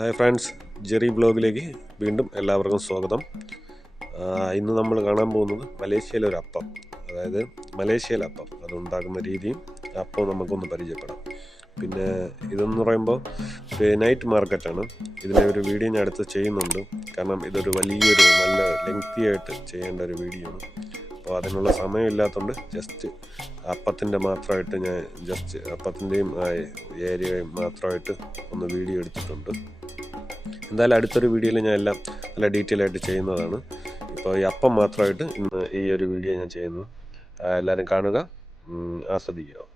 Hi friends, Jerry ബ്ലോഗിലേക്ക് വീണ്ടും എല്ലാവർക്കും സ്വാഗതം. ഇന്ന് നമ്മൾ കാണാൻ പോകുന്നത് മലേഷ്യയിലെ ഒരു അപ്പം, അതായത് മലേഷ്യയിലെ അപ്പം അതുണ്ടാക്കുന്ന രീതിയും അപ്പം നമുക്കൊന്ന് പരിചയപ്പെടാം. പിന്നെ ഇതെന്ന് പറയുമ്പോൾ നൈറ്റ് മാർക്കറ്റാണ്. ഇതിൻ്റെ ഒരു വീഡിയോ ഞാൻ അടുത്ത് ചെയ്യുന്നുണ്ട്, കാരണം ഇതൊരു വലിയൊരു നല്ല ലെങ്തി ആയിട്ട് ചെയ്യേണ്ട ഒരു വീഡിയോ ആണ്. അപ്പോൾ അതിനുള്ള സമയമില്ലാത്തതുകൊണ്ട് ജസ്റ്റ് അപ്പത്തിൻ്റെ മാത്രമായിട്ട് ഞാൻ അപ്പത്തിൻ്റെയും ഏരിയയും മാത്രമായിട്ട് ഒന്ന് വീഡിയോ എടുത്തിട്ടുണ്ട്. എന്തായാലും അടുത്തൊരു വീഡിയോയിൽ ഞാൻ എല്ലാം നല്ല ഡീറ്റെയിൽ ആയിട്ട് ചെയ്യുന്നതാണ്. ഇപ്പോൾ ഈ അപ്പം മാത്രമായിട്ട് ഇന്ന് ഈ ഒരു വീഡിയോ ഞാൻ ചെയ്യുന്നു. എല്ലാവരും കാണുക, ആസ്വദിക്കുക.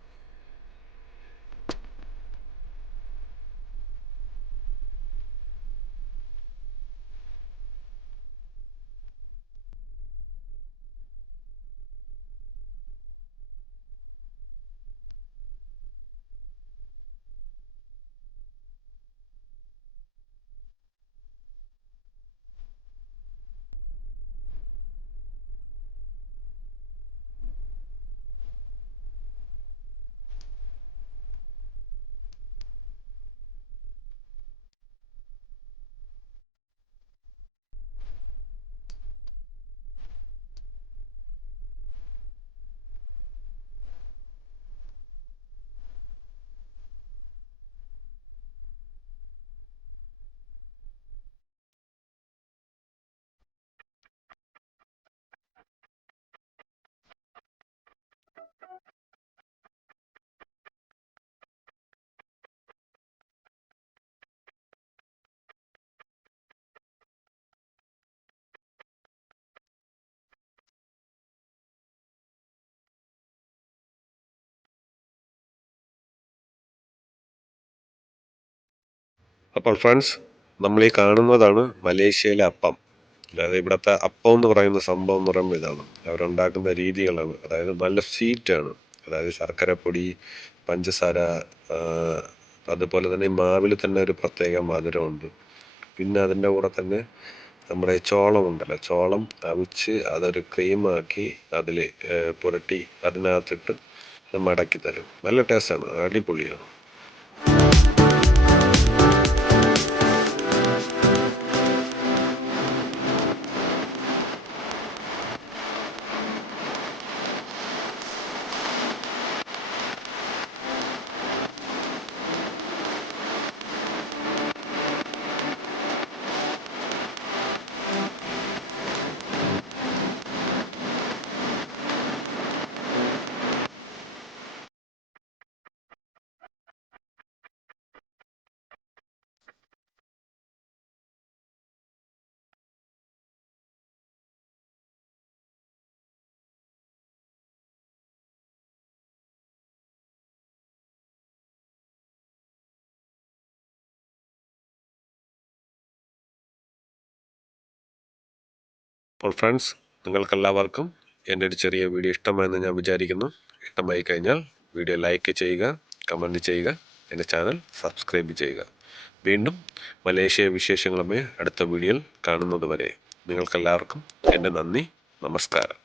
അപ്പോൾ ഫ്രണ്ട്സ്, നമ്മൾ ഈ കാണുന്നതാണ് മലേഷ്യയിലെ അപ്പം. അതായത് ഇവിടുത്തെ അപ്പം എന്ന് പറയുന്ന സംഭവം എന്ന് പറയുമ്പോൾ ഇതാണ് അവരുണ്ടാക്കുന്ന രീതികളാണ്. അതായത് നല്ല സ്വീറ്റാണ്. അതായത് ശർക്കരപ്പൊടി, പഞ്ചസാര, അതുപോലെ തന്നെ മാവിൽ തന്നെ ഒരു പ്രത്യേക മധുരമുണ്ട്. പിന്നെ അതിൻ്റെ കൂടെ തന്നെ നമ്മുടെ ചോളം ഉണ്ടല്ലോ, ചോളം അവിച്ച് അതൊരു ക്രീമാക്കി അതിൽ പുരട്ടി അതിനകത്തിട്ട് മടക്കി തരും. നല്ല ടേസ്റ്റാണ്, അടിപൊളിയാണ്. അപ്പോൾ ഫ്രണ്ട്സ്, നിങ്ങൾക്കെല്ലാവർക്കും എൻ്റെ ഒരു ചെറിയ വീഡിയോ ഇഷ്ടമായെന്ന് ഞാൻ വിചാരിക്കുന്നു. ഇഷ്ടമായി കഴിഞ്ഞാൽ വീഡിയോ ലൈക്ക് ചെയ്യുക, കമൻറ്റ് ചെയ്യുക, എൻ്റെ ചാനൽ സബ്സ്ക്രൈബ് ചെയ്യുക. വീണ്ടും മലേഷ്യ വിശേഷങ്ങളുമായി അടുത്ത വീഡിയോയിൽ കാണുന്നത് വരെ നിങ്ങൾക്കെല്ലാവർക്കും എൻ്റെ നന്ദി, നമസ്കാരം.